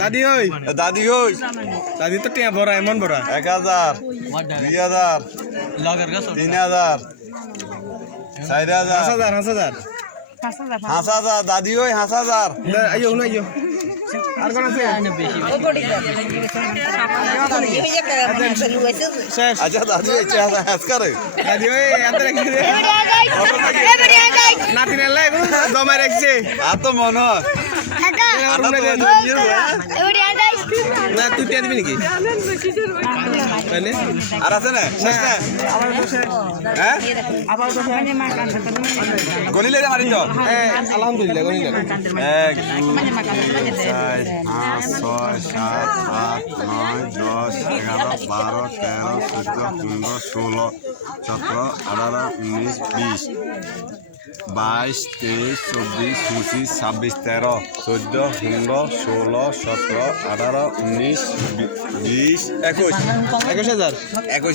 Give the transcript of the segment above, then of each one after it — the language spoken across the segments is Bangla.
দাদি ওই দাদি ওই দাদি তো টিয়া বড় এমন বড় 1000 2000 3000 4000 5000 দাদি ওই 5000 আইও না আইও আর কোন আছে আচ্ছা দাদি ওই 4000 করে দাদি ওই আদর রাখছে নাতিনে লাইব দমে রাখছে আর তো মনে হয় না তুই টিয়া দিবি নাকি আর আছে না শেষ না হ্যাঁ গলিলে মারি তো আলহামদুলিল্লাহ গলিলে 1 2 3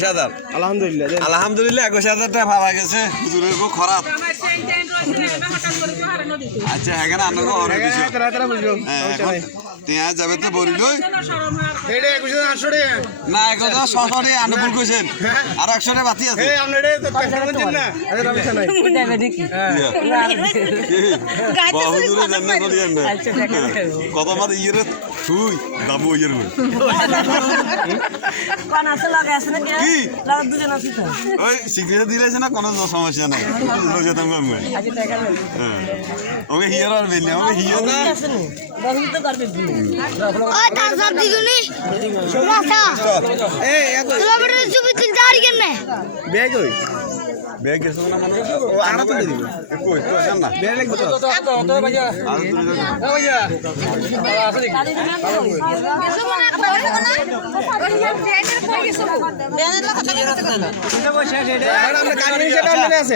4 আলহামদুলিল্লাহ আলহামদুলিল্লাহ 21000 টাকা ভাড়া গেছে হুজুরের খুব খারাপ আচ্ছা এখানে আপনাকে অনেক কিছু টিয়া যাবে তো বলি লই এটা 21800 টাকা না 1600 টাকা আপনি ভুল কইছেন আর 100 টাকা বাকি আছে এই আপনি এটা তো টাকা বলছেন না আরে রবিশা নাই দেবে দেখি বহুদূরে জান্না করি আমরা কত মার ইয়ের তুই দাবো ইয়ের কোন আছে লাগে আছে না কি লাগা দুজন আছে তো ওই সিগারেট দিলেছ না কোনো সমস্যা নাই লয়ে যেতাম আমি আজ টাকা দেব ওকে হিয়ার আর বেল না ওকে হিয়ার না বহুত তো করবে ও তার সব দিগুনি রাস্তা এই এক কিলোমিটার চুপি তিন চার কেনে ব্যাগ কই ব্যাগ গেছ না মানে ও আনা তো দিব কই তো জান না ব্যাগ লাগবে তো তো ভাইয়া আর তুই যা ভাইয়া আসলে আমরা কাজ নিয়ে সেটা আছে